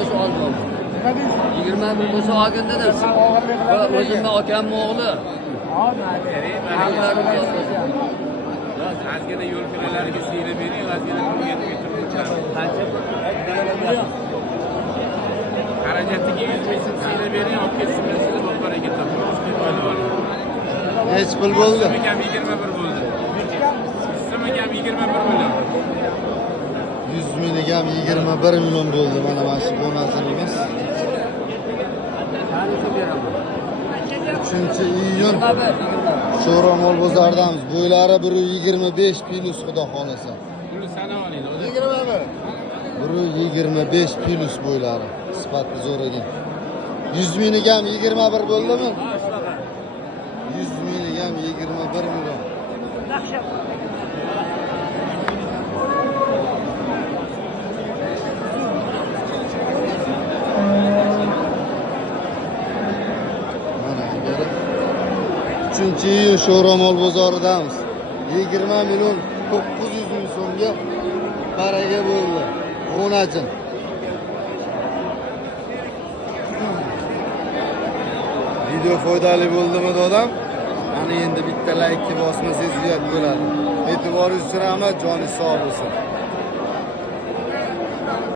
bo'lsa oldim. Nima deysiz? 20 ming bo'lsa olgin dedim. O'zimni akamning o'g'li. Azgina yo'l kiralariga siyla bering, azgina pulga turib xarajatiga 100 ming siyla bering, olib ketsin, sizlar bu hareket topamiz. Hech pul bo'ldi. Ham 21 bo'ldi. Sistema ham 21 million. 100 ming ham 21 million bo'ldi. Mana shu bonusimiz. 3-iyun Sho'romol bozoridamiz. Bo'ylari 125 plus xudo xolasa. Buni sana olinglar. 125 plus bo'ylari. Sifati zo'r ekan. 100 ming ham 21 bo'ldimi? 100 ming ham 21 million. Uchinchi Sho'romol bozoridamiz. 20 million 900 ming so'mga baraga bo'ldi. G'onajin. Video foydali bo'ldimi dodam? Mana endi bitta like bosmasangiz uyat bo'ladi. E'tiboringiz uchun rahmat, joningiz sog' bo'lsin.